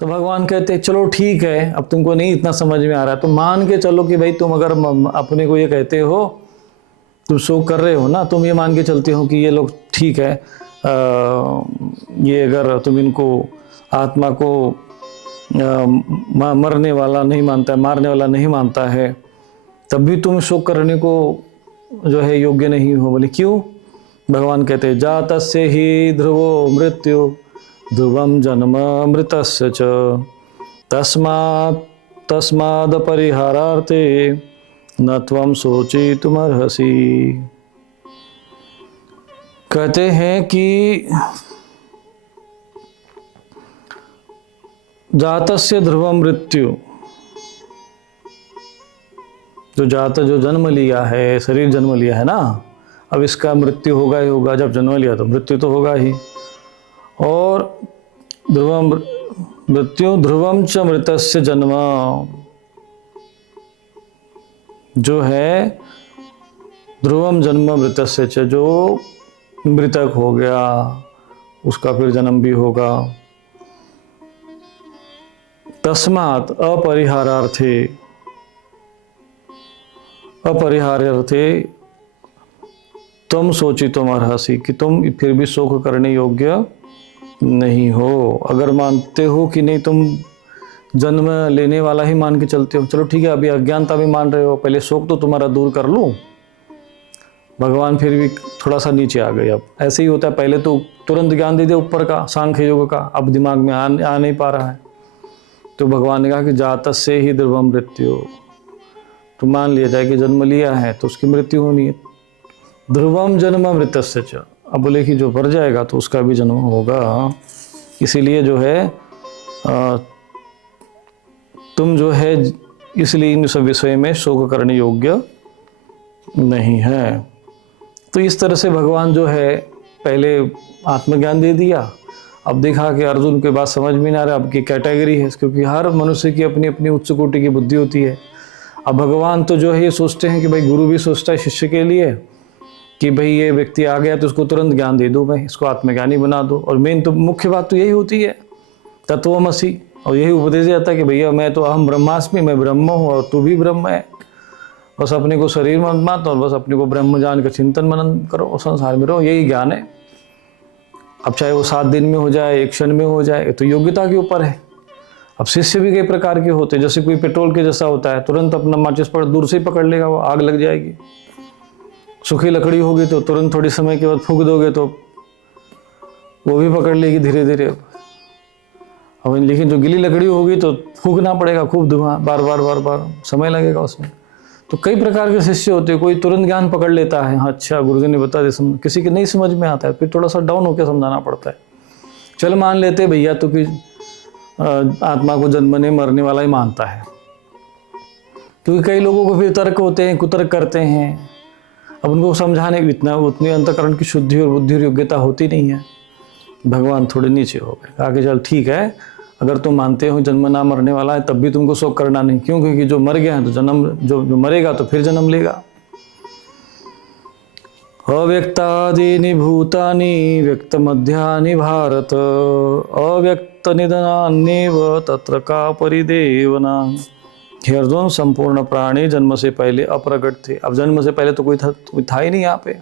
तो भगवान कहते हैं चलो ठीक है, अब तुमको नहीं इतना समझ में आ रहा तो मान के चलो कि भाई तुम अगर अपने को ये कहते हो, तुम शोक कर रहे हो ना, तुम ये मान के चलते हो कि ये लोग ठीक है, ये अगर तुम इनको आत्मा को मरने वाला नहीं मानता है, मारने वाला नहीं मानता है, तब भी तुम शोक करने को जो है योग्य नहीं हो। बोले क्यों? भगवान कहते हैं जातस्य ही ध्रुवो मृत्यु ध्रुवम जन्म मृतस्य च तस्माद परिहारार्थे न त्वं शोचितुमर्हसि। कहते हैं कि जातस्य ध्रुवम मृत्यु, जो जन्म लिया है, शरीर जन्म लिया है ना, अब इसका मृत्यु होगा ही होगा। जब जन्म लिया तो मृत्यु तो होगा ही। और ध्रुवम मृत्यु ध्रुवम च मृतस्य जन्म, जो है ध्रुवम जन्म मृतस्य च, जो मृतक हो गया उसका फिर जन्म भी होगा। तस्मात् अपरिहार्यार्थे तुम शोचितुम अर्हसि, कि तुम फिर भी शोक करने योग्य नहीं हो। अगर मानते हो कि नहीं, तुम जन्म लेने वाला ही मान के चलते हो, चलो ठीक है, अभी अज्ञानता भी मान रहे हो, पहले शोक तो तुम्हारा दूर कर लूं। भगवान फिर भी थोड़ा सा नीचे आ गए। अब ऐसे ही होता है, पहले तो तुरंत ज्ञान दे दिया ऊपर का, सांख्य योग का, अब दिमाग में आ नहीं पा रहा है। तो भगवान ने कहा कि जातस्य ही ध्रुवम मृत्यु, तो मान लिया जाए कि जन्म लिया है तो उसकी मृत्यु होनी है। ध्रुवम जन्म मृतस्य च, अब बोले कि जो मर जाएगा तो उसका भी जन्म होगा। इसीलिए जो है तुम जो है इसलिए इन सब विषय में शोक करने योग्य नहीं है। तो इस तरह से भगवान जो है पहले आत्मज्ञान दे दिया, अब देखा कि अर्जुन के बात समझ में ना आ रहा, अब की कैटेगरी है, क्योंकि हर मनुष्य की अपनी अपनी उच्च कोटि की बुद्धि होती है। अब भगवान तो जो है ये सोचते हैं कि भाई, गुरु भी सोचता है शिष्य के लिए कि भाई ये व्यक्ति आ गया तो उसको तुरंत ज्ञान दे दूँ, मैं इसको आत्मज्ञानी बना दो। और मेन तो मुख्य बात तो यही होती है, तत्वमसि, और यही उपदेश जाता है कि भैया मैं तो अहम ब्रह्मास्मि, मैं ब्रह्म हूँ और तू भी ब्रह्म है। बस अपने को शरीर मत मान और बस अपने को ब्रह्म जान का चिंतन मनन करो और संसार में रहो, यही ज्ञान है। अब चाहे वो 7 दिन में हो जाए, 1 क्षण में हो जाए, तो योग्यता के ऊपर है। अब शिष्य भी कई प्रकार के होते हैं, जैसे कोई पेट्रोल के जैसा होता है, तुरंत अपना माचिस पर दूर से ही पकड़ लेगा, वो आग लग जाएगी। सूखी लकड़ी होगी तो तुरंत थोड़ी समय के बाद फूंक दोगे तो वो भी पकड़ लेगी धीरे धीरे। अब लेकिन जो गीली लकड़ी होगी तो फूंकना पड़ेगा, खूब धुआं, बार बार समय लगेगा उसमें। तो कई प्रकार के शिष्य होते हैं, कोई तुरंत ज्ञान पकड़ लेता है, हाँ अच्छा गुरुजी ने बता दिया, किसी के नहीं समझ में आता है, फिर थोड़ा सा डाउन होकर समझाना पड़ता है। चल मान लेते भैया तो कि आत्मा को जन्मने मरने वाला ही मानता है, क्योंकि कई लोगों को फिर तर्क होते हैं, कुतर्क करते हैं। अब उनको समझाने की उतनी अंतःकरण की शुद्धि और बुद्धि और योग्यता होती नहीं है। भगवान थोड़े नीचे हो गए, कहा कि चल ठीक है, अगर तुम मानते हो जन्म ना मरने वाला है, तब भी तुमको शोक करना नहीं। क्यों? क्योंकि जो मर गया है तो जन्म, जो मरेगा तो फिर जन्म लेगा। अव्यक्तादीनि भूतानि व्यक्त मध्यानि भारत अव्यक्त निधनान्येव तत्र का परिदेवना। हे अर्जुन, संपूर्ण प्राणी जन्म से पहले अप्रगट थे। अब जन्म से पहले तो कोई था ही नहीं यहाँ पे।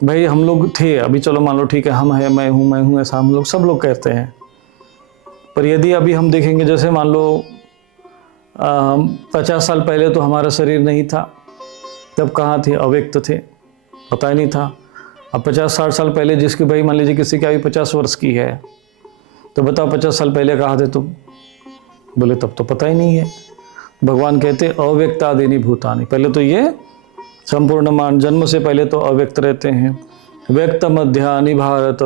भाई हम लोग थे, अभी चलो मान लो ठीक है, हम है, मैं हूँ, ऐसा हम लोग सब लोग कहते हैं। पर यदि अभी हम देखेंगे, जैसे मान लो 50 साल पहले तो हमारा शरीर नहीं था, तब कहाँ थे? अव्यक्त थे, पता ही नहीं था। अब 50-60 साल पहले जिसकी, भाई मान लीजिए किसी की आयु 50 वर्ष की है, तो बताओ 50 साल पहले कहाँ थे तुम? बोले तब तो पता ही नहीं है। भगवान कहते अव्यक्तादीनि भूतानि, पहले तो ये संपूर्ण मान जन्म से पहले तो अव्यक्त रहते हैं। व्यक्त मध्यानि भारत,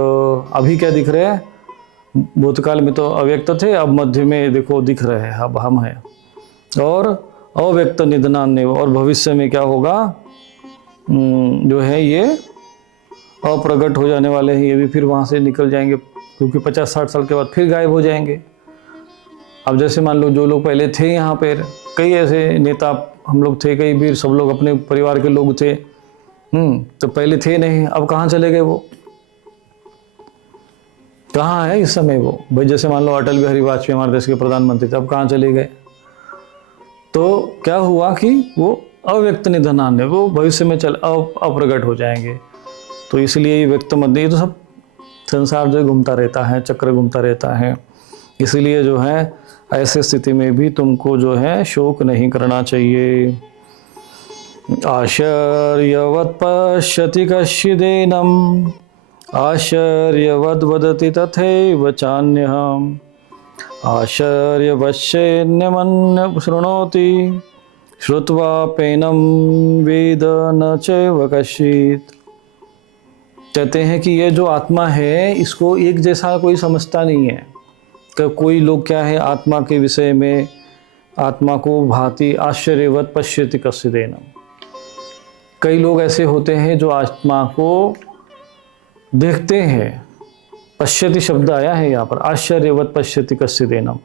अभी क्या दिख रहे हैं? भूतकाल में तो अव्यक्त थे, अब मध्य में देखो दिख रहे हैं, अब हम हैं। और अव्यक्त निधनान्येव, और भविष्य में क्या होगा? जो है ये अप्रगट हो जाने वाले हैं, ये भी फिर वहाँ से निकल जाएंगे, क्योंकि 50-60 साल के बाद फिर गायब हो जाएंगे। अब जैसे मान लो जो लोग पहले थे यहाँ पर, कई ऐसे नेता हम लोग थे, कई वीर, सब लोग अपने परिवार के लोग थे, तो पहले थे नहीं, अब कहाँ चले गए वो? कहाँ है इस समय वो? भाई जैसे मान लो अटल बिहारी वाजपेयी हमारे देश के प्रधानमंत्री थे, अब कहाँ चले गए? तो क्या हुआ कि वो अव्यक्त निधनान है, वो भविष्य में अप्रगट हो जाएंगे। तो इसलिए ये व्यक्त मध्य, ये तो सब संसार जो घूमता रहता है, चक्र घूमता रहता है। इसलिए जो है ऐसे स्थिति में भी तुमको जो है शोक नहीं करना चाहिए। आश्चर्यवत् पश्यति कश्चिदेनम् आश्चर्यवद् वदति तथैव चान्यः आश्चर्यवश्चैन्यमन्यः शृणोति श्रुत्वाप्येनं वेद न चैव कश्चित्। कहते हैं कि ये जो आत्मा है इसको एक जैसा कोई समझता नहीं है। तो कोई लोग क्या है, आत्मा के विषय में आत्मा को भांति आश्चर्यवत् पश्यति कश्चिदेनम्। कई लोग ऐसे होते हैं जो आत्मा को देखते हैं। पश्यति शब्द आया है यहाँ पर, आश्चर्यवत् पश्यति कश्चिदेनम्,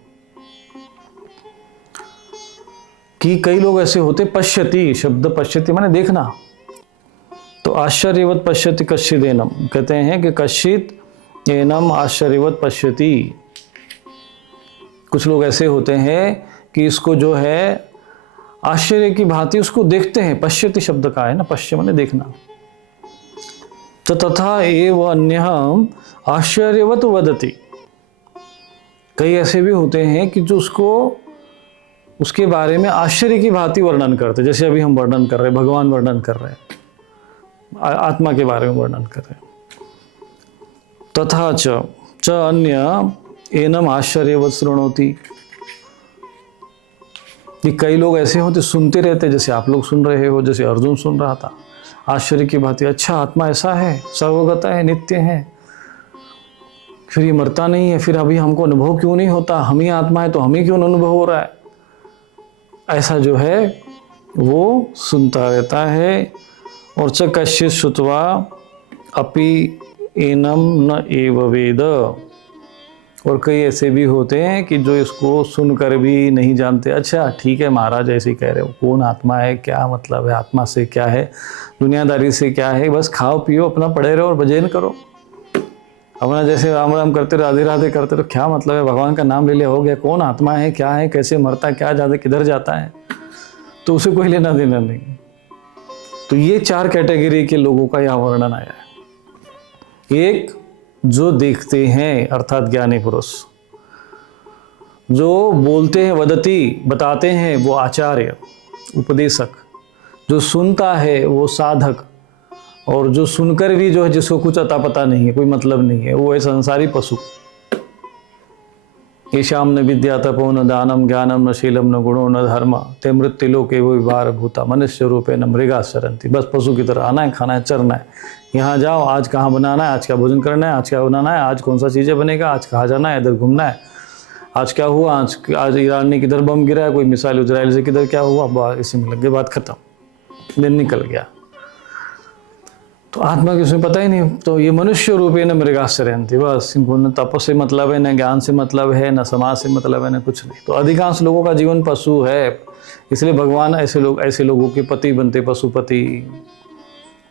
कि कई लोग ऐसे होते, पश्यति शब्द, पश्यति माने देखना, तो आश्चर्यवत् पश्यति कश्चिदेनम् कहते हैं कि कश्चित् एनम् आश्चर्यवत् पश्यति। कुछ लोग ऐसे होते हैं कि इसको जो है आश्चर्य की भांति उसको देखते हैं। पश्यति शब्द का है ना, पश्य माने देखना। तो तथा एव अन्यः आश्चर्यवत् वदति। कई ऐसे भी होते हैं कि जो उसको उसके बारे में आश्चर्य की भांति वर्णन करते, जैसे अभी हम वर्णन कर रहे हैं, भगवान वर्णन कर रहे हैं, आत्मा के बारे में वर्णन कर रहे हैं। तथा च अन्य एनम आश्चर्यवत् शृणोति। कि कई लोग ऐसे होते सुनते रहते, जैसे आप लोग सुन रहे हो, जैसे अर्जुन सुन रहा था, आश्चर्य की बात है, अच्छा आत्मा ऐसा है, सर्वगत है, नित्य है, फिर ये मरता नहीं है, फिर अभी हमको अनुभव क्यों नहीं होता, हम ही आत्मा है तो हमें क्यों अनुभव हो रहा है, ऐसा जो है वो सुनता रहता है। और च कश्चित् श्रुत्वा अपि एनम न एव वेद। और कई ऐसे भी होते हैं कि जो इसको सुनकर भी नहीं जानते। अच्छा ठीक है महाराज ऐसे ही कह रहे हो, कौन आत्मा है, क्या मतलब है, आत्मा से क्या है, दुनियादारी से क्या है, बस खाओ पियो अपना, पढ़े रहो और भजन करो अपना, जैसे राम राम करते राधे राधे करते रहो, क्या मतलब है, भगवान का नाम ले लिया हो गया, कौन आत्मा है, क्या है, कैसे मरता है, क्या जाता, किधर जाता है, तो उसे कोई लेना देना नहीं। तो ये 4 कैटेगरी के लोगों का यहाँ वर्णन आया है। एक जो देखते हैं अर्थात ज्ञानी पुरुष, जो बोलते हैं वदति बताते हैं वो आचार्य उपदेशक, जो सुनता है वो साधक, और जो सुनकर भी जो है जिसको कुछ अता पता नहीं है, कोई मतलब नहीं है, वो है संसारी पशु। ईशाम न विद्या तपो न दानम ज्ञानम न शीलम न गुणो न धर्म ते मृत्युलोके वो विभार भूता मनुष्य रूपे न मृगा शरंती। बस पशु की तरह आना है, खाना है, चरना है, यहाँ जाओ, आज कहाँ बनाना है, आज क्या भोजन करना है, आज क्या बनाना है, आज कौन सा चीज़ें बनेगा, आज कहाँ जाना है, इधर घूमना है, आज क्या हुआ, आज ईरान ने किधर बम गिराया, कोई मिसाइल इजराइल से किधर क्या हुआ, इसी में लग गए, बात खत्म, दिन निकल गया। तो आत्मा की उसमें पता ही नहीं। तो ये मनुष्य रूपे न मृगाश्चर्यंती, बस इनको न तप से मतलब है, न ज्ञान से मतलब है, न समाज से मतलब है, न कुछ नहीं। तो अधिकांश लोगों का जीवन पशु है, इसलिए भगवान ऐसे लोगों के पति बनते, पशुपति।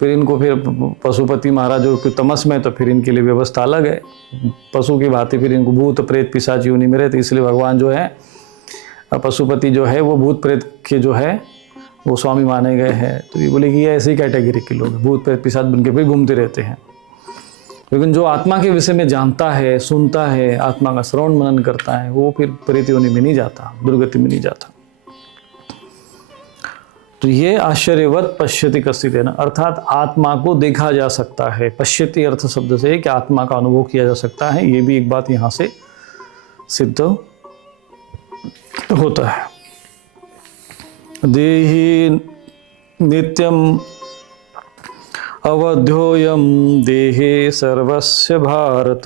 फिर इनको फिर पशुपति महाराज जो तमस में, तो फिर इनके लिए व्यवस्था अलग है, पशु की भांति फिर इनको भूत प्रेत पिशाच योनि में रहते। इसलिए भगवान जो है पशुपति जो है वो भूत प्रेत के जो है वो स्वामी माने गए हैं। तो ये बोले कि ये ऐसी कैटेगरी के लोग भूत प्रेत पिशाच बन के फिर घूमते रहते हैं। लेकिन जो आत्मा के विषय में जानता है, सुनता है, आत्मा का श्रवण मनन करता है, वो फिर प्रेत योनि में नहीं जाता, दुर्गति में नहीं जाता। तो ये आश्चर्यवत् पश्यति कश्चिदेन, अर्थात आत्मा को देखा जा सकता है। पश्यति अर्थ शब्द से कि आत्मा का अनुभव किया जा सकता है, ये भी एक बात यहाँ से सिद्ध होता है। देहि नित्यम अवध्योयम देहे सर्वस्य भारत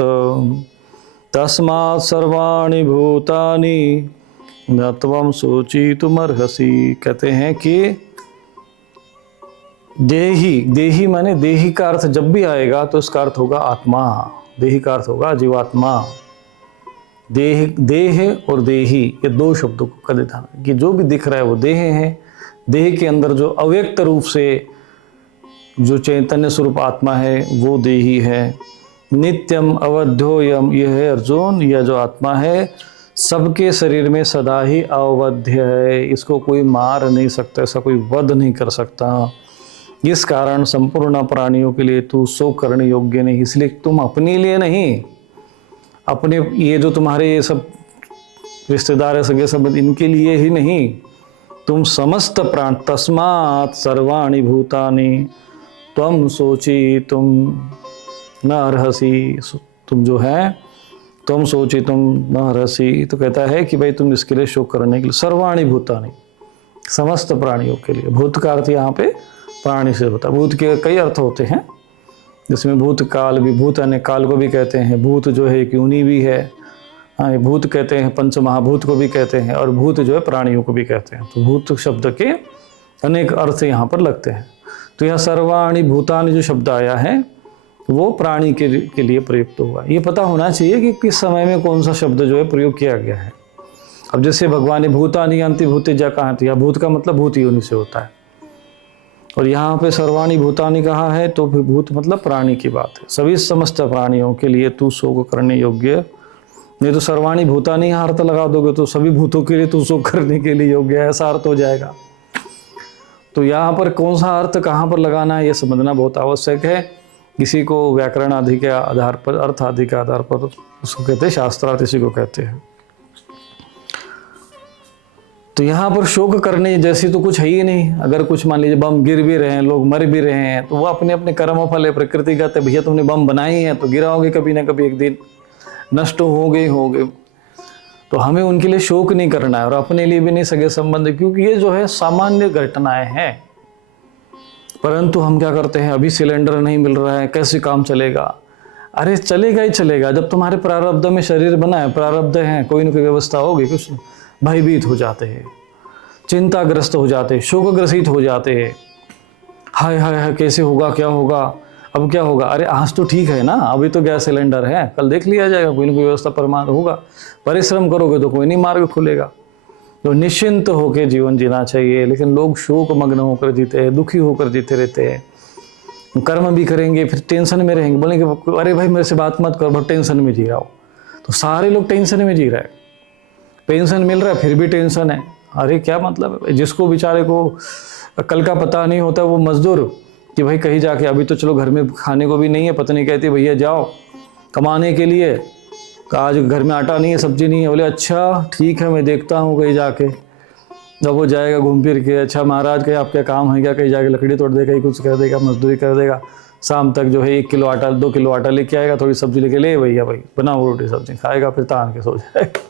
तस्मात् सर्वाणि भूतानि न त्वं शोचितुमर्हसि। कहते हैं कि देही माने देही का अर्थ जब भी आएगा तो इसका अर्थ होगा आत्मा, देही का अर्थ होगा जीवात्मा। देह और देही ये 2 शब्दों को कर देता है कि जो भी दिख रहा है वो देह है। देह के अंदर जो अव्यक्त रूप से जो चैतन्य स्वरूप आत्मा है वो देही है। नित्यम अवध्योयम, यह है अर्जुन, यह जो आत्मा है सबके शरीर में सदा ही अवध्य है, इसको कोई मार नहीं सकता, ऐसा कोई वध नहीं कर सकता। इस कारण संपूर्ण प्राणियों के लिए तू शोक करने योग्य नहीं। इसलिए तुम अपने लिए नहीं, अपने ये जो तुम्हारे ये सब रिश्तेदार है, सगे संबंध, इनके लिए ही नहीं, तुम समस्त प्राण, तस्मात् सर्वाणि भूतानि त्वं सोची तुम न अर्हसि, तुम जो है तुम सोची तुम न अर्हसि, तो कहता है कि भाई तुम इसके लिए शोक करने के लिए, सर्वाणि भूतानि, समस्त प्राणियों के लिए। भूत का अर्थ यहाँ पे प्राणी से होता है। भूत के कई अर्थ होते हैं, जिसमें भूत काल भी, भूत यानी काल को भी कहते हैं, भूत जो है एक योनि भी है, हाँ, भूत कहते हैं, पंच महाभूत को भी कहते हैं, और भूत जो है प्राणियों को भी कहते हैं। तो भूत शब्द के अनेक अर्थ यहाँ पर लगते हैं। तो यह सर्वाणि भूतानि जो शब्द आया है वो प्राणी के लिए प्रयुक्त हुआ। ये पता होना चाहिए कि किस समय में कौन सा शब्द जो है प्रयोग किया गया है। अब जैसे भगवान ने भूतानि यान्ति भूतेजा कहा था, भूत का मतलब भूत योनि से होता है, और यहाँ पे सर्वाणि भूतानि कहा है तो फिर भूत मतलब प्राणी की बात है। सभी समस्त प्राणियों के लिए तू शोक करने योग्य, नहीं तो सर्वाणि भूतानि यहाँ अर्थ लगा दोगे तो सभी भूतों के लिए तू शोक करने के लिए योग्य है, ऐसा अर्थ हो जाएगा। तो यहाँ पर कौन सा अर्थ कहाँ पर लगाना है ये समझना बहुत आवश्यक है। किसी को व्याकरण आदि के आधार पर, अर्थ आदि के आधार पर उसको कहते हैं शास्त्रार्थ, इसी को कहते हैं। तो यहाँ पर शोक करने जैसी तो कुछ है ही नहीं। अगर कुछ मान लीजिए बम गिर भी रहे हैं, लोग मर भी रहे हैं, तो वो अपने अपने कर्म फल है, प्रकृति का। भैया तुमने बम बनाई है तो गिराओगे कभी ना कभी, एक दिन नष्ट होंगे। तो हमें उनके लिए शोक नहीं करना है, और अपने लिए भी नहीं, सगे संबंध, क्योंकि ये जो है सामान्य घटनाएं हैं। परंतु हम क्या करते हैं, अभी सिलेंडर नहीं मिल रहा है, कैसे काम चलेगा? अरे चलेगा ही चलेगा, जब तुम्हारे प्रारब्ध में शरीर बना है, प्रारब्ध है, कोई ना कोई व्यवस्था होगी। कुछ भयभीत हो जाते हैं, चिंताग्रस्त हो जाते हैं, शोकग्रसित हो जाते हैं, हाय हाय हाय कैसे होगा, क्या होगा, अब क्या होगा? अरे आज तो ठीक है ना, अभी तो गैस सिलेंडर है, कल देख लिया जाएगा, कोई ना कोई व्यवस्था परमाण होगा। परिश्रम करोगे तो कोई नहीं मार्ग खुलेगा। तो निश्चिंत होकर जीवन जीना चाहिए, लेकिन लोग शोक मग्न होकर जीते हैं, दुखी होकर जीते रहते हैं। कर्म भी करेंगे फिर टेंशन में रहेंगे, बोलेंगे अरे भाई मेरे से बात मत करो, बहुत टेंशन में जी रहा हो। तो सारे लोग टेंशन में जी रहे हैं, पेंशन मिल रहा है फिर भी टेंशन है। अरे क्या मतलब है? जिसको बेचारे को कल का पता नहीं होता वो मजदूर कि भाई कहीं जाके, अभी तो चलो घर में खाने को भी नहीं है, पत्नी कहती है भैया जाओ कमाने के लिए, आज घर में आटा नहीं है, सब्जी नहीं है। बोले अच्छा ठीक है मैं देखता हूँ कहीं जाके। जब वो जाएगा घूम फिर के, अच्छा महाराज कहीं आपका काम है क्या, कहीं जाके लकड़ी तोड़ देगा, कहीं कुछ कर देगा, मजदूरी कर देगा। शाम तक जो है 1 किलो आटा 2 किलो आटा लेके आएगा, थोड़ी सब्जी लेके, ले भैया भाई बनाओ रोटी सब्जी, खाएगा फिर तान के सो जाएगा।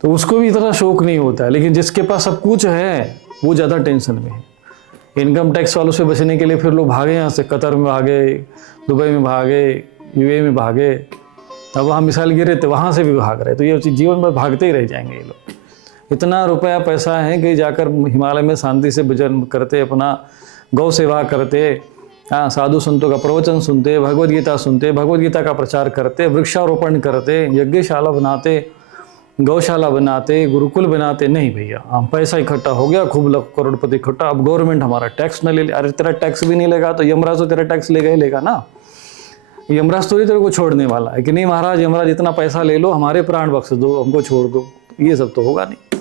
तो उसको भी इतना शौक नहीं होता है। लेकिन जिसके पास सब कुछ है वो ज़्यादा टेंशन में है। इनकम टैक्स वालों से बचने के लिए फिर लोग भागे यहाँ से, कतर में भागे, दुबई में भागे, यूए में भागे। अब वहाँ मिसाल गिरे तो वहाँ से भी भाग रहे। तो ये जीवन में भागते ही रह जाएंगे ये लोग। इतना रुपया पैसा है कि जाकर हिमालय में शांति से भजन करते, अपना गौ सेवा करते, हाँ साधु संतों का प्रवचन सुनते, भगवद गीता सुनते, भगवद गीता का प्रचार करते, वृक्षारोपण करते, यज्ञशाला बनाते, गौशाला बनाते, गुरुकुल बनाते। नहीं भैया, हम पैसा इकट्ठा हो गया, खूब करोड़पति इकट्ठा, अब गवर्नमेंट हमारा टैक्स न ले ले। अरे तेरा टैक्स भी नहीं लेगा तो यमराज तो तेरा टैक्स लेगा ही लेगा ना। यमराज तो तेरे को छोड़ने वाला है कि नहीं महाराज, यमराज इतना पैसा ले लो, हमारे प्राण बख्श दो, हमको छोड़ दो। ये सब तो होगा नहीं।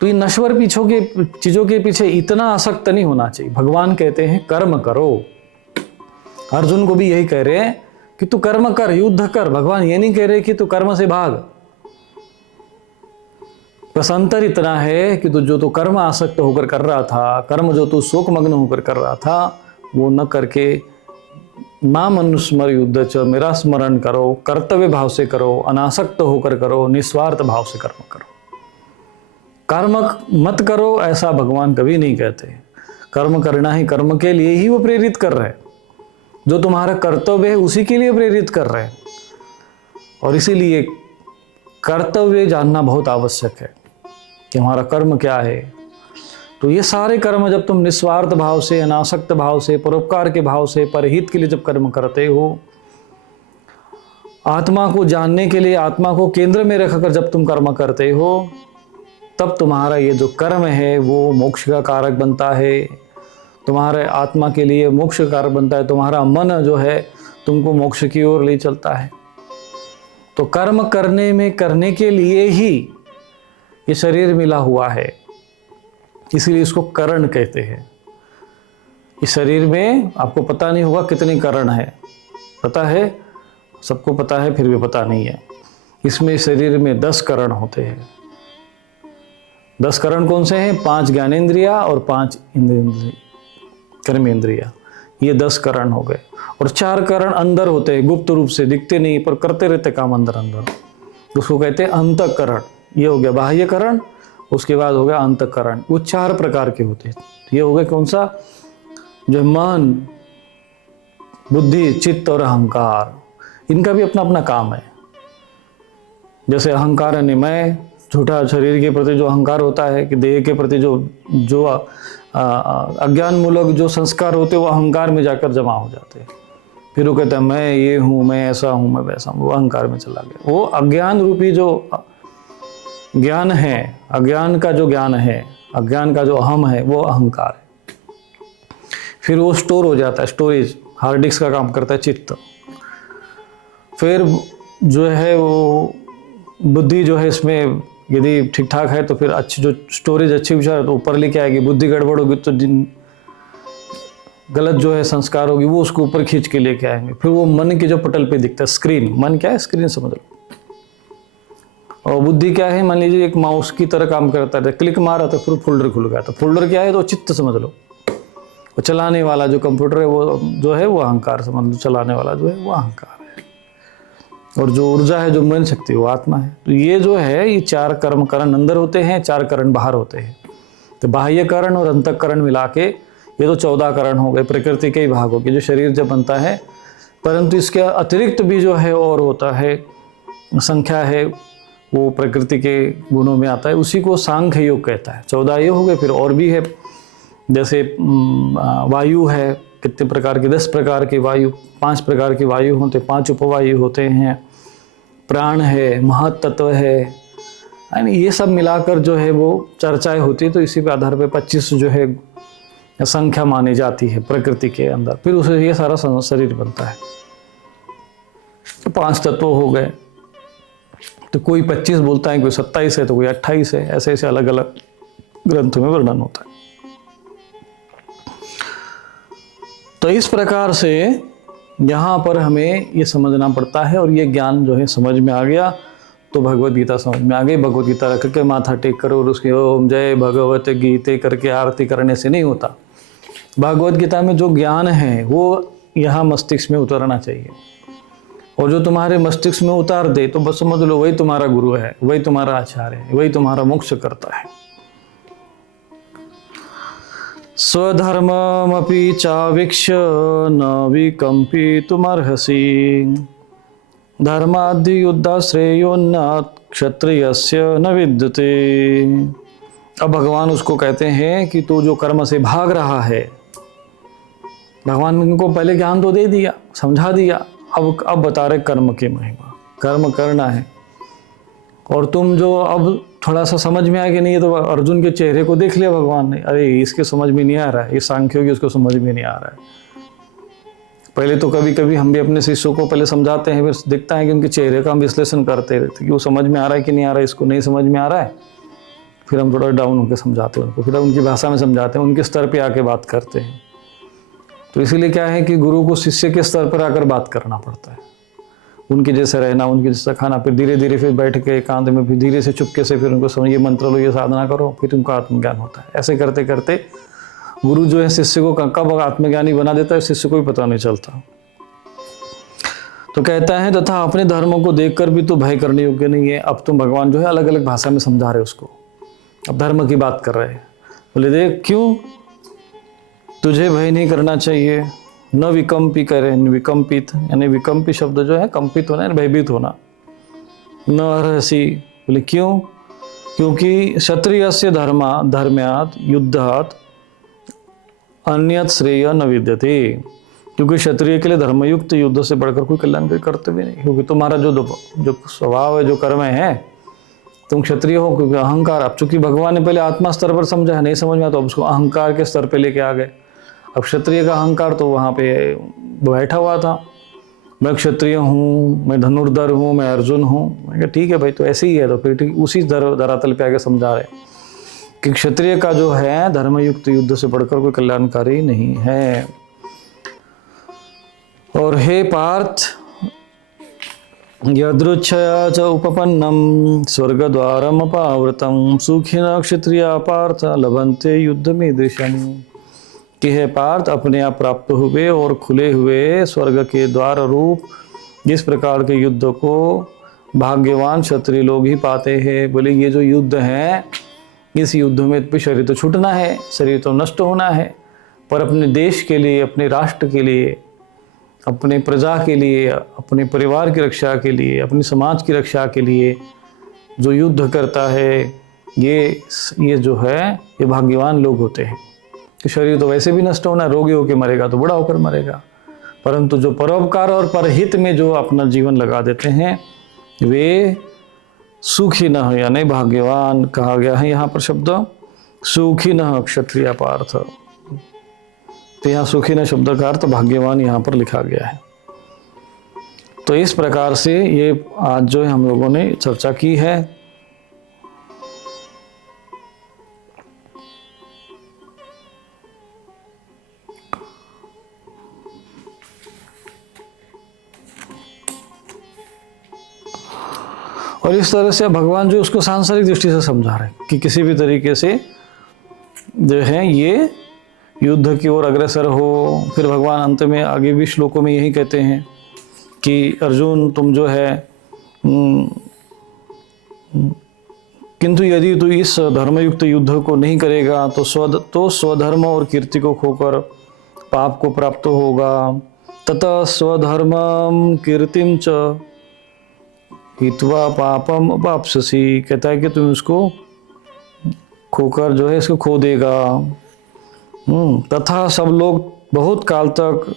तो ये नश्वर चीजों के पीछे इतना आसक्त नहीं होना चाहिए। भगवान कहते हैं कर्म करो। अर्जुन को भी यही कह रहे हैं कि तू कर्म कर, युद्ध कर। भगवान ये नहीं कह रहे कि तू कर्म से भाग। बस अंतर इतना है कि जो तू कर्म आसक्त होकर कर रहा था, कर्म जो तू शोक मग्न होकर कर रहा था, वो न करके माम अनुस्मर युद्ध च, मेरा स्मरण करो, कर्तव्य भाव से करो, अनासक्त होकर करो, निस्वार्थ भाव से कर्म करो। कर्म मत करो ऐसा भगवान कभी नहीं कहते। कर्म करना ही, कर्म के लिए ही वो प्रेरित कर रहे हैं। जो तुम्हारा कर्तव्य है उसी के लिए प्रेरित कर रहे हैं। और इसीलिए कर्तव्य जानना बहुत आवश्यक है कि हमारा कर्म क्या है। तो ये सारे कर्म जब तुम निस्वार्थ भाव से, अनासक्त भाव से, परोपकार के भाव से, परहित के लिए जब कर्म करते हो, आत्मा को जानने के लिए, आत्मा को केंद्र में रखकर जब तुम कर्म करते हो, तब तुम्हारा ये जो कर्म है वो मोक्ष का कारक बनता है। तुम्हारे आत्मा के लिए मोक्ष कारक बनता है। तुम्हारा मन जो है तुमको मोक्ष की ओर ले चलता है। तो कर्म करने के लिए ही ये शरीर मिला हुआ है, इसीलिए इसको करण कहते हैं। इस शरीर में आपको पता नहीं होगा कितने करण है, पता है सबको पता है, फिर भी पता नहीं है। इसमें शरीर में 10 करण होते हैं। 10 करण कौन से हैं? 5 ज्ञानेंद्रिया और 5 कर्मेंद्रिया, ये 10 करण हो गए। और 4 करण अंदर होते हैं, गुप्त रूप से दिखते नहीं पर करते रहते काम अंदर अंदर, उसको कहते हैं अंतःकरण। ये हो गया बाह्य करण, उसके बाद हो गया अंतःकरण। वो 4 प्रकार के होते हैं। ये हो गए कौन सा? जो मन, बुद्धि, चित्त और अहंकार, इनका भी अपना अपना काम है। जैसे अहंकार यानी मैं, झूठा शरीर के प्रति जो अहंकार होता है, कि देह के प्रति जो अज्ञान मूलक जो संस्कार होते हैं वो अहंकार में जाकर जमा हो जाते हैं। फिर वो कहता है मैं ये हूँ, मैं ऐसा हूँ, मैं वैसा हूँ, वो अहंकार में चला गया। वो अज्ञान रूपी जो ज्ञान है, अज्ञान का जो ज्ञान है, अज्ञान का जो अहम है, वो अहंकार है। फिर वो स्टोर हो जाता है, स्टोरेज, हार्ड डिस्क का काम करता है चित्त। फिर जो है वो बुद्धि जो है, इसमें यदि ठीक ठाक है तो फिर अच्छी जो स्टोरेज अच्छी विचार तो ऊपर लेके आएगी। बुद्धि गड़बड़ होगी तो गलत जो है संस्कार होगी वो उसको ऊपर खींच के लेके आएंगे। फिर वो मन के जो पटल पे दिखता है, स्क्रीन, मन क्या है? स्क्रीन समझ लो। और बुद्धि क्या है? मान लीजिए एक माउस की तरह काम करता है, क्लिक मारा तो फिर फोल्डर खुल गया। तो फोल्डर क्या है? तो चित्त समझ लो। और चलाने वाला जो कंप्यूटर है वो जो है वो अहंकार समझ लो। चलाने वाला जो है वो अहंकार है। और जो ऊर्जा है, जो मन शक्ति, वो आत्मा है। तो ये जो है ये 4 कर्म करण अंदर होते हैं, 4 करण बाहर होते हैं। तो बाह्य करण और अंतःकरण मिला के ये तो 14 करण हो गए, प्रकृति के ही भाग हो गए जो शरीर जब बनता है। परंतु इसके अतिरिक्त भी जो है और होता है, संख्या है, वो प्रकृति के गुणों में आता है, उसी को सांख्य योग कहता है। 14 ये हो गए। फिर और भी है, जैसे वायु है, कितने प्रकार की? 10 प्रकार की वायु, 5 प्रकार की वायु होते, 5 उपवायु होते हैं। प्राण है, महत्तत्व है, यानी ये सब मिलाकर जो है वो चर्चाएं होती है। तो इसी के आधार पे 25 जो है संख्या मानी जाती है प्रकृति के अंदर। फिर उसे ये सारा शरीर बनता है। तो 5 तत्व हो गए। तो कोई 25 बोलता है, कोई 27 है, तो कोई 28 है। ऐसे ऐसे अलग अलग ग्रंथों में वर्णन होता है। तो इस प्रकार से यहाँ पर हमें ये समझना पड़ता है। और ये ज्ञान जो है समझ में आ गया तो भगवत गीता समझ में आ गई। भगवत गीता रख के माथा टेक करो और उसकी ओम जय भगवत गीते करके आरती करने से नहीं होता। भगवत गीता में जो ज्ञान है वो यहाँ मस्तिष्क में उतरना चाहिए। और जो तुम्हारे मस्तिष्क में उतार दे तो बस समझ लो वही तुम्हारा गुरु है, वही तुम्हारा आचार्य है, वही तुम्हारा मोक्ष करता है। स्वधर्ममपि चावीक्ष्य न विकम्पितुमर्हसि धर्माद्धि युद्धा श्रेयोन्न क्षत्रियस्य न विद्यते। अब भगवान उसको कहते हैं कि तू जो कर्म से भाग रहा है, भगवान ने उनको पहले ज्ञान तो दे दिया, समझा दिया। अब बता रहे कर्म की महिमा, कर्म करना है। और तुम जो अब थोड़ा सा समझ में आ गया नहीं है, तो अर्जुन के चेहरे को देख लिया भगवान ने, अरे इसके समझ में नहीं आ रहा है, ये सांख्य की उसको समझ में नहीं आ रहा है। पहले तो कभी कभी हम भी अपने शिष्यों को पहले समझाते हैं, फिर दिखता है कि उनके चेहरे का हम विश्लेषण करते रहते कि वो समझ में आ रहा है कि नहीं आ रहा है, इसको नहीं समझ में आ रहा है। फिर हम थोड़ा डाउन होकर समझाते हैं उनको, फिर उनकी भाषा में समझाते हैं, उनके स्तर पर आके बात करते हैं। तो इसीलिए क्या है कि गुरु को शिष्य के स्तर पर आकर बात करना पड़ता है, उनके जैसे रहना, उनके जैसा खाना। फिर धीरे धीरे फिर बैठ के एकांत में फिर धीरे से चुपके से फिर उनको समझ, ये मंत्र लो, ये साधना करो, फिर उनको आत्मज्ञान होता है। ऐसे करते करते गुरु जो है शिष्य को कब आत्मज्ञानी बना देता है, शिष्य को भी पता नहीं चलता। तो कहता है तथा अपने धर्मों को देखकर भी तो भय करने योग्य नहीं है। अब तुम भगवान जो है अलग अलग भाषा में समझा रहे उसको, अब धर्म की बात कर रहे हैं। बोले देख क्यों तुझे भय नहीं करना चाहिए, न विकम्पी करे, विकम्पित यानी विकम्पी शब्द जो है कंपित होना, भयभीत होना। न अर्हसि, बोले क्यों? क्योंकि क्षत्रियस्य धर्म्यात् युद्धात् अन्यत् श्रेय न विद्यते। क्योंकि क्षत्रिय के लिए धर्मयुक्त युद्ध से बढ़कर कोई कल्याणकारी कर्तव्य नहीं। क्योंकि तुम्हारा जो स्वभाव है, जो कर्म है, तुम क्षत्रिय हो क्योंकि अहंकार। अब चूंकि भगवान ने पहले आत्मा स्तर पर समझा है, नहीं समझ में आता, अब उसको अहंकार के स्तर पे लेके आ गए। अब क्षत्रिय का अहंकार तो वहाँ पे बैठा हुआ था, मैं क्षत्रिय हूँ, मैं धनुर्धर हूँ, मैं अर्जुन हूँ। मैं कहा ठीक है भाई, तो ऐसे ही है। तो फिर ठीक उसी धरातल पे आगे समझा रहे कि क्षत्रिय का जो है धर्मयुक्त युद्ध से बढ़कर कोई कल्याणकारी नहीं है। और हे पार्थ, यदृच्छया च उपपन्नम स्वर्गद्वारम अपावृतम सुखिन क्षत्रिया पार्थ लभन्ते युद्ध में दृशम। कि है पार्थ, अपने आप प्राप्त हुए और खुले हुए स्वर्ग के द्वार रूप जिस प्रकार के युद्ध को भाग्यवान क्षत्रिय लोग ही पाते हैं। बोले ये जो युद्ध है, इस युद्ध में भी शरीर तो छूटना है, शरीर तो नष्ट होना है, पर अपने देश के लिए, अपने राष्ट्र के लिए, अपने प्रजा के लिए, अपने परिवार की रक्षा के लिए, अपने समाज की रक्षा के लिए जो युद्ध करता है, ये जो है ये भाग्यवान लोग होते हैं। कि शरीर तो वैसे भी नष्ट होना, रोगी होकर मरेगा तो बूढ़ा होकर मरेगा, परंतु जो परोपकार और परहित में जो अपना जीवन लगा देते हैं वे सुखी न, यानी भाग्यवान कहा गया है यहाँ पर शब्द सुखी न क्षत्रिय पार्थ। तो यहाँ सुखी न शब्द का अर्थ भाग्यवान यहाँ पर लिखा गया है। तो इस प्रकार से ये आज जो है हम लोगों ने चर्चा की है। और इस तरह से भगवान जो उसको सांसारिक दृष्टि से समझा रहे हैं कि किसी भी तरीके से जो है ये युद्ध की ओर अग्रसर हो। फिर भगवान अंत में आगे भी श्लोकों में यही कहते हैं कि अर्जुन तुम जो है किंतु यदि तू इस धर्मयुक्त युद्ध को नहीं करेगा तो स्वधर्म और कीर्ति को खोकर पाप को प्राप्त होगा। ततः स्वधर्मम कीर्तिम च हित्वा पापम वापससी। कहता है कि तुम इसको खोकर जो है इसको खो देगा। तथा सब लोग बहुत काल तक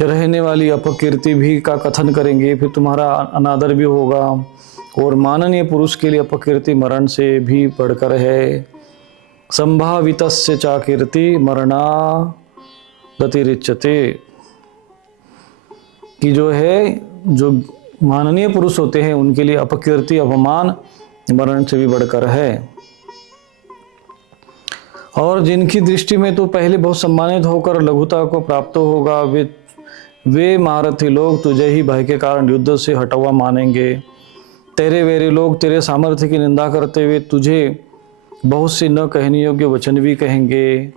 रहने वाली अपकीर्ति भी का कथन करेंगे, फिर तुम्हारा अनादर भी होगा। और माननीय पुरुष के लिए अपकीर्ति मरण से भी बढ़कर है। संभावितस्य चा कीर्ति मरणा गतिरिच्यते। कि जो है जो माननीय पुरुष होते हैं उनके लिए अपकीर्ति अपमान मरण से भी बढ़कर है। और जिनकी दृष्टि में तो पहले बहुत सम्मानित होकर लघुता को प्राप्त होगा, वे महारथी लोग तुझे ही भय के कारण युद्ध से हटा हुआ मानेंगे। तेरे वेरे लोग तेरे सामर्थ्य की निंदा करते हुए तुझे बहुत से न कहने योग्य वचन भी कहेंगे।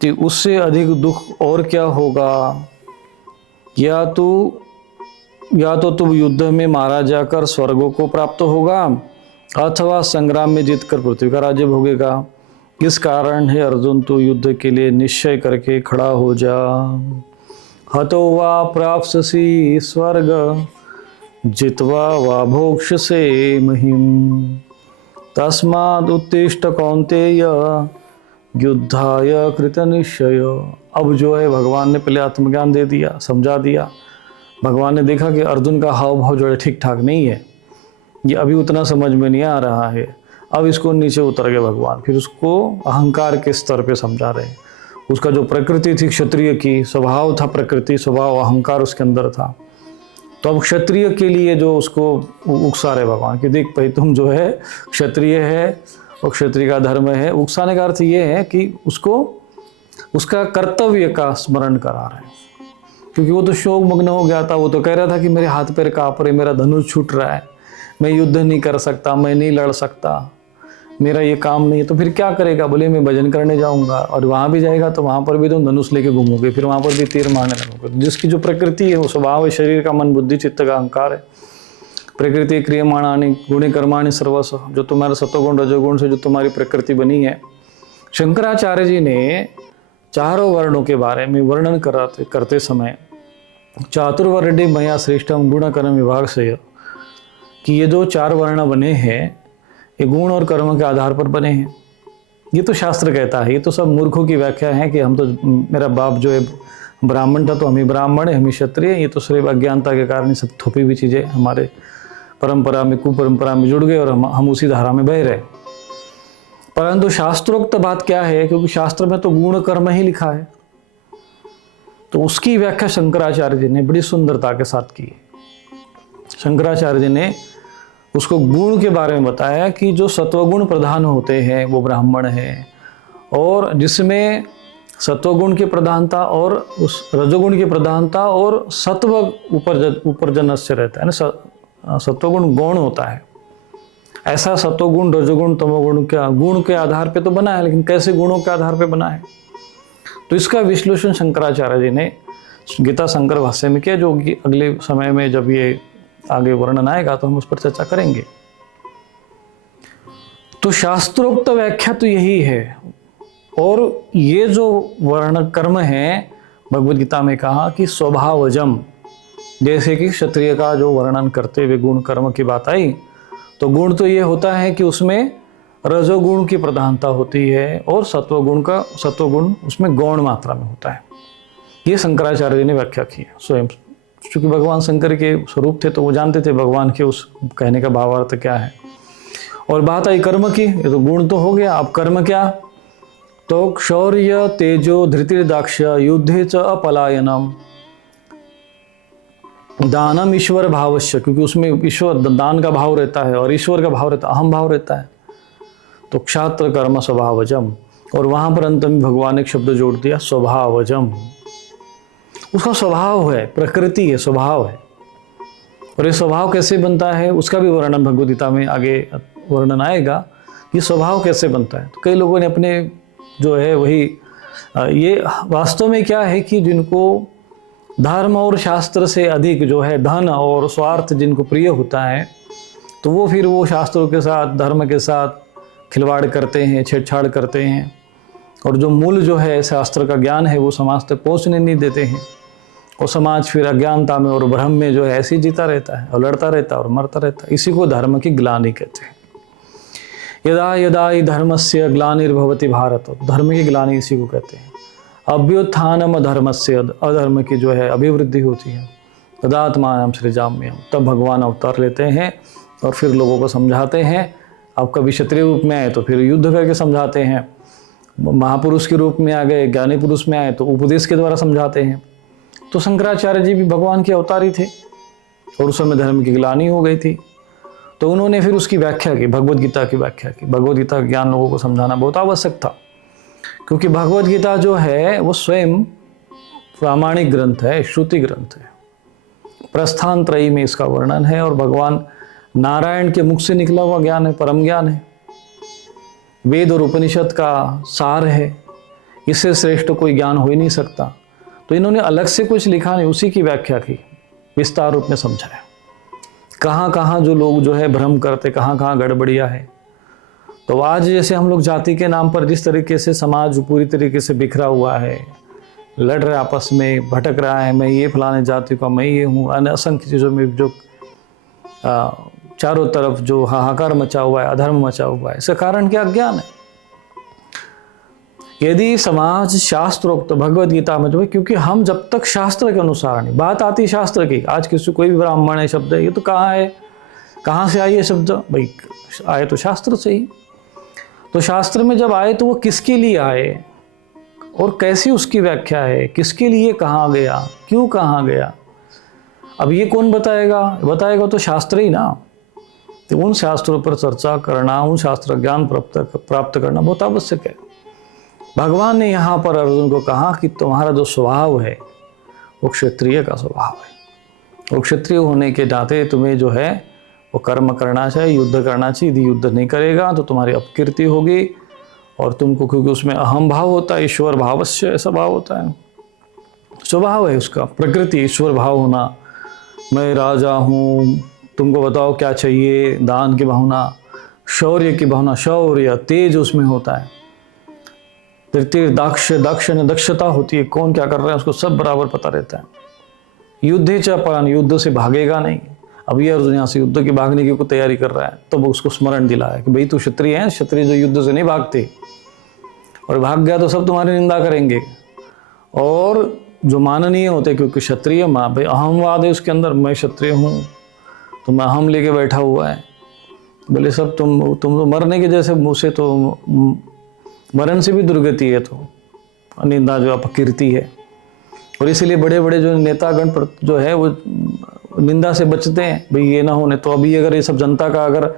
कि उससे अधिक दुख और क्या होगा। या तो तुम युद्ध में मारा जाकर स्वर्गों को प्राप्त होगा अथवा संग्राम में जीतकर पृथ्वी का राज्य भोगेगा। इस कारण है अर्जुन तू युद्ध के लिए निश्चय करके खड़ा हो जा। हतो वा प्राप्स्यसि स्वर्ग जित्वा वा भोक्ष्यसे महिम। तस्माद् उत्तिष्ठ कौन्तेय युद्धाय कृत निश्चय। अब जो है भगवान ने पहले आत्मज्ञान दे दिया, समझा दिया। भगवान ने देखा कि अर्जुन का हाव भाव जो है ठीक ठाक नहीं है, ये अभी उतना समझ में नहीं आ रहा है। अब इसको नीचे उतर गए भगवान, फिर उसको अहंकार के स्तर पे समझा रहे हैं। उसका जो प्रकृति थी क्षत्रिय की, स्वभाव था प्रकृति, स्वभाव अहंकार उसके अंदर था। तो अब क्षत्रिय के लिए जो उसको उकसा रहे भगवान कि देख भाई तुम जो है क्षत्रिय है और क्षत्रिय का धर्म है। उकसाने का अर्थ ये है कि उसको उसका कर्तव्य का स्मरण करा रहे हैं। क्योंकि वो तो शोक मग्न हो गया था। वो तो कह रहा था कि मेरे हाथ पैर कांप रहे, मेरा धनुष छूट रहा है, मैं युद्ध नहीं कर सकता, मैं नहीं लड़ सकता, मेरा ये काम नहीं है। तो फिर क्या करेगा। बोले मैं भजन करने जाऊंगा, और वहाँ भी जाएगा तो वहाँ पर भी तुम धनुष लेके घूमोगे, फिर वहाँ पर भी तीर मारने लगोगे। जिसकी जो प्रकृति है वो स्वभाव है, शरीर का, मन बुद्धि चित्त का अहंकार है। प्रकृति क्रियमाणानि गुणे कर्माणि सर्वस्व। जो तुम्हारे सत्वगुण रजोगुण से जो तुम्हारी प्रकृति बनी है। शंकराचार्य जी ने चारों वर्णों के बारे में वर्णन करते समय चातुर्वर्णे मया श्रेष्ठम गुण कर्म विभाग से, कि ये जो चार वर्ण बने हैं ये गुण और कर्म के आधार पर बने हैं। ये तो शास्त्र कहता है, ये तो सब मूर्खों की व्याख्या है कि हम तो, मेरा बाप जो है ब्राह्मण था तो हम ही ब्राह्मण है, हम ही क्षत्रिय। ये तो सिर्फ अज्ञानता के कारण सब थोपी हुई चीज़ें हमारे परंपरा में, कुपरंपरा में जुड़ गए और हम उसी धारा में बह रहे। परंतु शास्त्रोक्त बात क्या है, क्योंकि शास्त्र में तो गुण कर्म ही लिखा है। तो उसकी व्याख्या शंकराचार्य जी ने बड़ी सुंदरता के साथ की। शंकराचार्य जी ने उसको गुण के बारे में बताया कि जो सत्वगुण प्रधान होते हैं वो ब्राह्मण है, और जिसमें सत्वगुण की प्रधानता और उस रजोगुण की प्रधानता और सत्व उपरजनस्य रहता है ना, सत्वगुण गौण होता है। ऐसा सत्वगुण रजोगुण तमोगुण क्या गुण के आधार पे तो बना है, लेकिन कैसे गुणों के आधार पे बना है, तो इसका विश्लेषण शंकराचार्य जी ने गीता शंकर भाष्य में किया, जो कि अगले समय में जब ये आगे वर्णन आएगा तो हम उस पर चर्चा करेंगे। तो शास्त्रोक्त व्याख्या तो यही है, और ये जो वर्ण कर्म है भगवद गीता में कहा कि स्वभावजम, जैसे कि क्षत्रिय का जो वर्णन करते हुए गुण कर्म की बात आई, तो गुण तो ये होता है कि उसमें रजोगुण की प्रधानता होती है और सत्वगुण उसमें गौण मात्रा में होता है। ये शंकराचार्य जी ने व्याख्या की है स्वयं, क्योंकि भगवान शंकर के स्वरूप थे तो वो जानते थे भगवान के उस कहने का भावार्थ क्या है। और बात आई कर्म की, ये तो गुण तो हो गया, अब कर्म क्या, तो शौर्य तेजो धृतिर्दाक्ष युद्धे च अपलायनम दानम ईश्वर भावश्य, क्योंकि उसमें ईश्वर दान का भाव रहता है और ईश्वर का भाव रहता है, अहम भाव रहता है। तो क्षात्र कर्म स्वभावजम, और वहां पर अंत में भगवान ने एक शब्द जोड़ दिया स्वभावजम, उसका स्वभाव है, प्रकृति है, स्वभाव है। और ये स्वभाव कैसे बनता है उसका भी वर्णन भगवद गीता में आगे वर्णन आएगा, ये स्वभाव कैसे बनता है। तो कई लोगों ने अपने जो है वही, ये वास्तव में क्या है कि जिनको धर्म और शास्त्र से अधिक जो है धन और स्वार्थ जिनको प्रिय होता है, तो वो फिर वो शास्त्रों के साथ धर्म के साथ खिलवाड़ करते हैं, छेड़छाड़ करते हैं, और जो मूल जो है शास्त्र का ज्ञान है वो समाज तक पहुंचने नहीं देते हैं, और समाज फिर अज्ञानता में और भ्रम में जो है ऐसे ही जीता रहता है और लड़ता रहता है और मरता रहता है। इसी को धर्म की ग्लानि कहते हैं। यदा यदा ही धर्मस्य ग्लानिर्भवति भारत, धर्म की ग्लानि इसी को कहते हैं। अभ्युत्थानम धर्मस्य, अधर्म की जो है अभिवृद्धि होती है। तदात्मानं सृजाम्यहम्, तब भगवान अवतार लेते हैं और फिर लोगों को समझाते हैं। अब कभी क्षत्रिय रूप में आए तो फिर युद्ध करके समझाते हैं, महापुरुष के रूप में आ गए, ज्ञानी पुरुष में आए तो उपदेश के द्वारा समझाते हैं। तो शंकराचार्य जी भी भगवान के अवतार ही थे, और उस समय धर्म की ग्लानि हो गई थी, तो उन्होंने फिर उसकी व्याख्या की, भगवद गीता की व्याख्या की। भगवद गीता का ज्ञान लोगों को समझाना बहुत आवश्यक था, क्योंकि भगवद गीता जो है वो स्वयं प्रामाणिक ग्रंथ है, श्रुति ग्रंथ है। प्रस्थान त्रयी में इसका वर्णन है, और भगवान नारायण के मुख से निकला हुआ ज्ञान है, परम ज्ञान है, वेद और उपनिषद का सार है। इससे श्रेष्ठ कोई ज्ञान हो ही नहीं सकता। तो इन्होंने अलग से कुछ लिखा नहीं, उसी की व्याख्या की, विस्तार रूप में समझाया। कहाँ कहाँ जो लोग जो है भ्रम करते, कहाँ कहाँ गड़बड़िया है। तो आज जैसे हम लोग जाति के नाम पर जिस तरीके से समाज पूरी तरीके से बिखरा हुआ है, लड़ रहे आपस में, भटक रहा है, मैं ये फलाने जाति का, मैं ये हूँ, अन्य असंख्य चीज़ों में जो चारों तरफ जो हाहाकार मचा हुआ है, अधर्म मचा हुआ है, इसका कारण क्या? अज्ञान है। यदि समाज शास्त्रोक्त भगवद गीता में जो है, क्योंकि हम जब तक शास्त्र के अनुसार नहीं, बात आती शास्त्र की, आज किसी कोई भी ब्राह्मण है शब्द है, ये तो कहाँ है, कहाँ से आई है शब्द? भाई आए तो शास्त्र से ही। तो शास्त्र में जब आए तो वो किसके लिए आए और कैसी उसकी व्याख्या है, किसके लिए कहाँ गया, क्यों कहाँ गया, अब ये कौन बताएगा? बताएगा तो शास्त्र ही ना। तो उन शास्त्रों पर चर्चा करना, उन शास्त्र ज्ञान प्राप्त करना बहुत आवश्यक है। भगवान ने यहाँ पर अर्जुन को कहा कि तुम्हारा जो स्वभाव है वो क्षत्रिय का स्वभाव है, वो क्षत्रिय होने के नाते तुम्हें जो है वो कर्म करना चाहिए, युद्ध करना चाहिए। यदि युद्ध नहीं करेगा तो तुम्हारी अपकीर्ति होगी, और तुमको, क्योंकि उसमें अहम भाव होता है, ईश्वर भावस्य ऐसा भाव होता है, स्वभाव है उसका, प्रकृति ईश्वर भाव होना, मैं राजा हूँ, तुमको बताओ क्या चाहिए, दान की भावना, शौर्य की भावना, शौर्य तेज उसमें होता है, दक्ष ने दक्षता होती है, कौन क्या कर रहा है उसको सब बराबर पता रहता है। युद्धे च परान, युद्ध से भागेगा नहीं। अब ये अर्जुन यहाँ से युद्ध की भागने की तैयारी कर रहा है, तो वो उसको स्मरण दिलाया कि भाई तू क्षत्रिय है, क्षत्रिय जो युद्ध से नहीं भागते, और भाग गया तो सब तुम्हारी निंदा करेंगे, और जो माननीय होते, क्योंकि क्षत्रिय माँ भाई अहमवाद है उसके अंदर, मैं क्षत्रिय हूँ तो मैं अहम लेके बैठा हुआ है, बोले सब तुम तो मरने के जैसे, मुँह से तो मरण से भी दुर्गति है, तो निंदा जो अपकीर्ति है। और इसीलिए बड़े बड़े जो नेतागण जो है वो निंदा से बचते हैं, भाई ये ना होने। तो अभी अगर ये सब जनता का अगर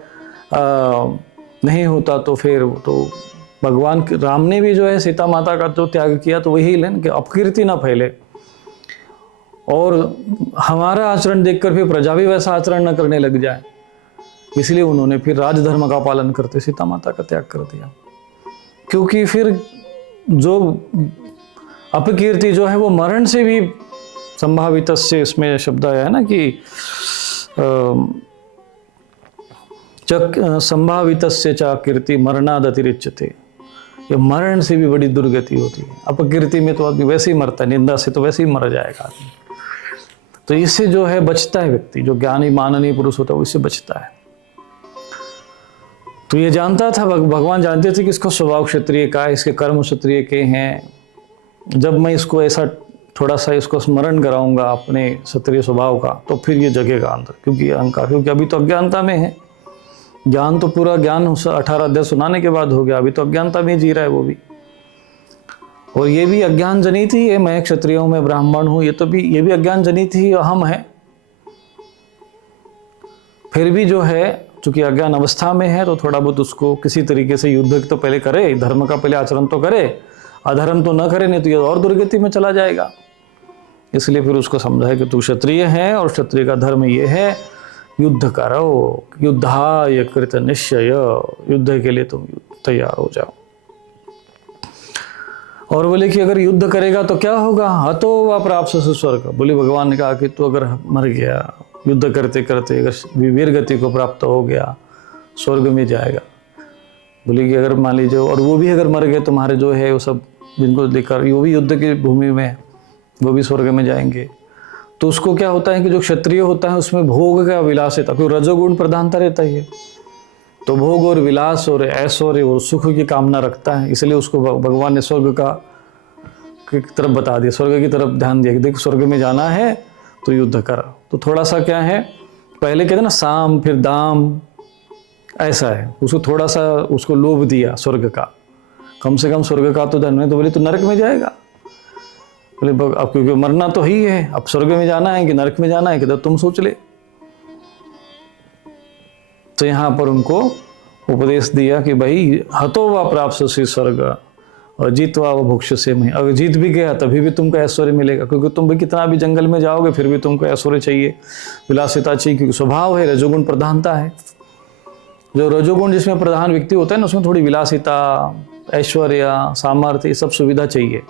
नहीं होता तो फिर तो भगवान राम ने भी जो है सीता माता का जो त्याग किया तो वही लेन कि अपकीर्ति ना फैले, और हमारा आचरण देखकर फिर प्रजा भी वैसा आचरण न करने लग जाए। इसलिए उन्होंने फिर राजधर्म का पालन करते सीता माता का त्याग कर दिया, क्योंकि फिर जो अपकीर्ति जो है वो मरण से भी संभावित से, इसमें शब्द आया है ना कि संभावित से चा कीर्ति मरणाद अतिरिच्यते, ये मरण से भी बड़ी दुर्गति होती है। अपकीर्ति में तो आदमी वैसे ही मरता है, निंदा से तो वैसे ही मर जाएगा आदमी। तो इससे जो है बचता है व्यक्ति, जो ज्ञानी माननीय पुरुष होता है वो इससे बचता है। तो ये जानता था, भगवान जानते थे कि इसका स्वभाव क्षत्रिय का है, इसके कर्म क्षत्रिय के हैं। जब मैं इसको ऐसा थोड़ा सा इसको स्मरण कराऊंगा अपने क्षत्रिय स्वभाव का, तो फिर ये जगेगा अंदर, क्योंकि अहंकार, क्योंकि अभी तो अज्ञानता में है। ज्ञान तो पूरा ज्ञान 18 अध्याय सुनाने के बाद हो गया, अभी तो अज्ञानता में जी रहा है वो भी। और ये भी अज्ञान जनित ही है, मैं क्षत्रिय हूं, मैं ब्राह्मण हूं, ये भी अज्ञान जनित ही अहम है। फिर भी जो है चूंकि अज्ञान अवस्था में है तो थोड़ा बहुत उसको किसी तरीके से युद्ध तो पहले करे, धर्म का पहले आचरण तो करे, अधर्म तो न करे, नहीं तो ये और दुर्गति में चला जाएगा। इसलिए फिर उसको समझा है कि तू क्षत्रिय है और क्षत्रिय का धर्म ये है, युद्ध करो, युद्धाय कृत निश्चय, युद्ध के लिए तुम तैयार हो जाओ। और बोले कि अगर युद्ध करेगा तो क्या होगा, हतो वा प्राप्त स्वर्ग। बोले भगवान ने कहा कि तू अगर मर गया युद्ध करते करते, अगर वीर गति को प्राप्त हो गया, स्वर्ग में जाएगा। बोले कि अगर मान लीजिए, और वो भी अगर मर गए तुम्हारे जो है वो सब जिनको देखकर, वो भी युद्ध की भूमि में, वो भी स्वर्ग में जाएंगे। तो उसको क्या होता है कि जो क्षत्रिय होता है उसमें भोग का विलास रहता है, क्योंकि रजोगुण प्रधानता रहता है, तो भोग और विलास और ऐश्वर्य और सुख की कामना रखता है। इसलिए उसको भगवान ने स्वर्ग का की तरफ बता दिया, स्वर्ग की तरफ ध्यान दिया कि देख स्वर्ग में जाना है तो युद्ध कर। तो थोड़ा सा क्या है, पहले कहते ना साम फिर दाम, ऐसा है, उसको थोड़ा सा उसको लोभ दिया स्वर्ग का, कम से कम स्वर्ग का तो धन है। तो बोले तो नरक में जाएगा। बोले अब क्योंकि मरना तो ही है, अब स्वर्ग में जाना है कि नरक में जाना है, कि तुम सोच ले। तो यहाँ पर उनको उपदेश दिया कि भाई हतो वा प्राप्त स्वर्ग और जीतवा वो भुक्ष से में, अगर जीत भी गया तभी भी तुमको ऐश्वर्य मिलेगा, क्योंकि तुम भी कितना भी जंगल में जाओगे फिर भी तुमको ऐश्वर्य चाहिए, विलासिता चाहिए, क्योंकि स्वभाव है, रजोगुण प्रधानता है। जो रजोगुण जिसमें प्रधान व्यक्ति होता है ना, उसमें थोड़ी विलासिता, ऐश्वर्य, सामर्थ्य, सब सुविधा चाहिए।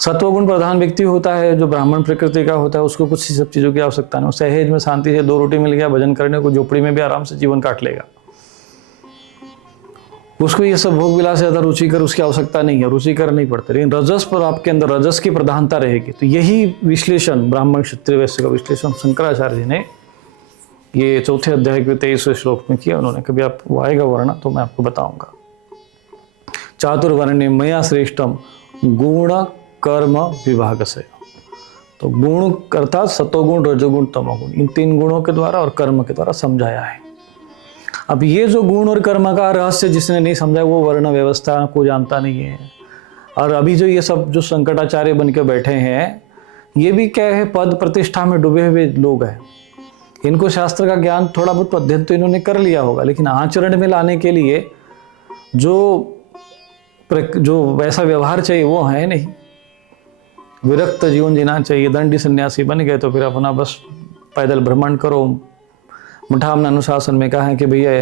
सत्वगुण प्रधान व्यक्ति होता है, जो ब्राह्मण प्रकृति का होता है, उसको कुछ सब चीज़ों की आवश्यकता नहीं, सहज में शांति से 2 रोटी मिल गया, भजन करने को, झोपड़ी में भी आराम से जीवन काट लेगा। उसको ये सब भोग विलास ज़्यादा रुचिकर उसकी आवश्यकता नहीं है, रुचिकर नहीं पड़ता। लेकिन रजस पर आपके अंदर रजस की प्रधानता रहेगी। तो यही विश्लेषण ब्राह्मण क्षत्रिय वैश्य का विश्लेषण शंकराचार्य जी ने ये 4 अध्याय के 23वें श्लोक में किया। उन्होंने कभी आप वो आएगा वर्ण तो मैं आपको बताऊंगा। चातुर्वर्ण्य मया श्रेष्ठम गुण कर्म विभाग से, तो गुण अर्थात सतोगुण, रजोगुण, तमोगुण, इन 3 गुणों के द्वारा और कर्म के द्वारा समझाया है। अब ये जो गुण और कर्म का रहस्य जिसने नहीं समझा वो वर्ण व्यवस्था को जानता नहीं है। और अभी जो ये सब जो संकटाचार्य बन के बैठे हैं, ये भी क्या है, पद प्रतिष्ठा में डूबे हुए लोग हैं। इनको शास्त्र का ज्ञान थोड़ा बहुत अध्ययन तो इन्होंने कर लिया होगा, लेकिन आचरण में लाने के लिए जो वैसा व्यवहार चाहिए वो है नहीं। विरक्त जीवन जीना चाहिए। दंडी सन्यासी बन गए तो फिर अपना बस पैदल भ्रमण करो। मठामन अनुशासन में कहा है कि भैया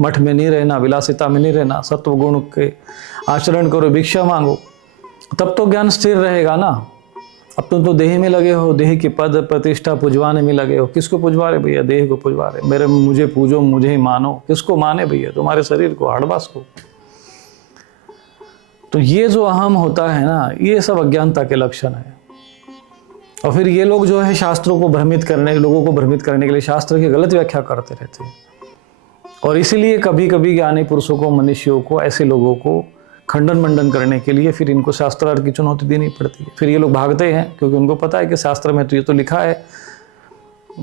मठ में नहीं रहना, विलासिता में नहीं रहना, सत्व गुण के आचरण करो, भिक्षा मांगो, तब तो ज्ञान स्थिर रहेगा ना। अब तुम तो देह में लगे हो, देह की पद प्रतिष्ठा पुजवाने में लगे हो। किसको पुजवा रहे भैया? देह को पुजवा रहे। मुझे पूजो, मुझे ही मानो। किसको माने भैया? तुम्हारे शरीर को, हड़बास को। तो ये जो अहम होता है ना, ये सब अज्ञानता के लक्षण है। और फिर ये लोग जो है शास्त्रों को भ्रमित करने, लोगों को भ्रमित करने के लिए शास्त्र की गलत व्याख्या करते रहते हैं। और इसीलिए कभी कभी ज्ञानी पुरुषों को, मनुष्यों को, ऐसे लोगों को खंडन मंडन करने के लिए फिर इनको शास्त्रार्थ की चुनौती देनी पड़ती है। फिर ये लोग भागते हैं, क्योंकि उनको पता है कि शास्त्र में तो ये तो लिखा है,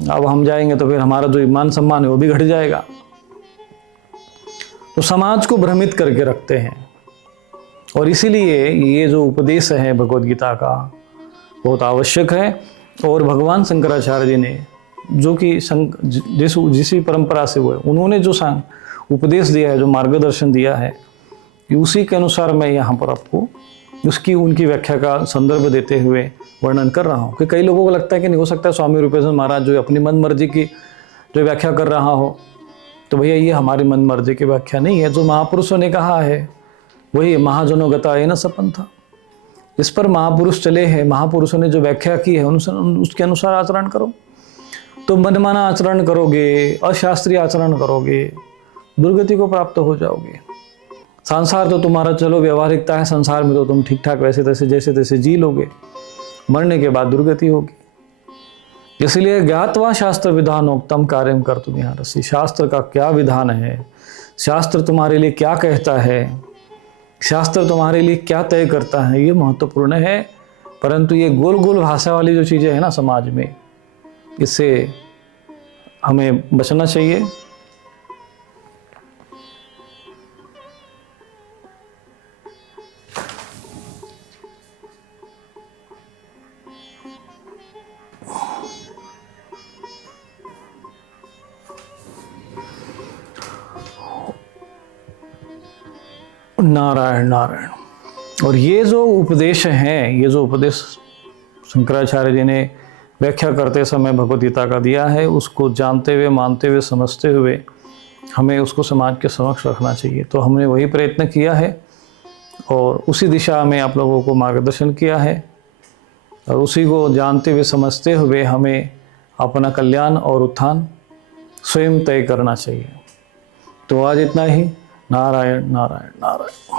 अब हम जाएंगे तो फिर हमारा जो मान सम्मान है वो भी घट जाएगा। तो समाज को भ्रमित करके रखते हैं। और इसीलिए ये जो उपदेश है भगवद गीता का, बहुत आवश्यक है। और भगवान शंकराचार्य जी ने जो कि जिस परंपरा से हुए, उन्होंने जो उपदेश दिया है, जो मार्गदर्शन दिया है, कि उसी के अनुसार मैं यहाँ पर आपको उनकी व्याख्या का संदर्भ देते हुए वर्णन कर रहा हूँ। कि कई लोगों को लगता है कि नहीं हो सकता स्वामी रूपेश्वर महाराज जो अपनी मन मर्जी की जो व्याख्या कर रहा हो, तो भैया ये हमारी मन मर्जी की व्याख्या नहीं है। जो महापुरुषों ने कहा है वही महाजनों गता है न सपन था। इस पर महापुरुष चले हैं, महापुरुषों ने जो व्याख्या की है उसके अनुसार आचरण करो। तो मनमाना आचरण करोगे, अशास्त्रीय आचरण करोगे, दुर्गति को प्राप्त हो जाओगे। संसार तो तुम्हारा चलो व्यवहारिकता है, संसार में तो तुम ठीक ठाक वैसे तैसे जैसे तैसे जी लोगे, मरने के बाद दुर्गति होगी। इसलिए ज्ञातवा शास्त्र विधानोक्तम कार्यम कर तुम यहाँ रसी। शास्त्र का क्या विधान है, शास्त्र तुम्हारे लिए क्या कहता है, शास्त्र तुम्हारे लिए क्या तय करता है, ये महत्वपूर्ण है। परंतु ये गोल गोल भाषा वाली जो चीज़ें हैं ना समाज में, इससे हमें बचना चाहिए। नारायण नारायण। और ये जो उपदेश हैं, ये जो उपदेश शंकराचार्य जी ने व्याख्या करते समय भगवद गीता का दिया है, उसको जानते हुए, मानते हुए, समझते हुए हमें उसको समाज के समक्ष रखना चाहिए। तो हमने वही प्रयत्न किया है और उसी दिशा में आप लोगों को मार्गदर्शन किया है, और उसी को जानते हुए समझते हुए हमें अपना कल्याण और उत्थान स्वयं तय करना चाहिए। तो आज इतना ही। नारायण नारायण नारायण।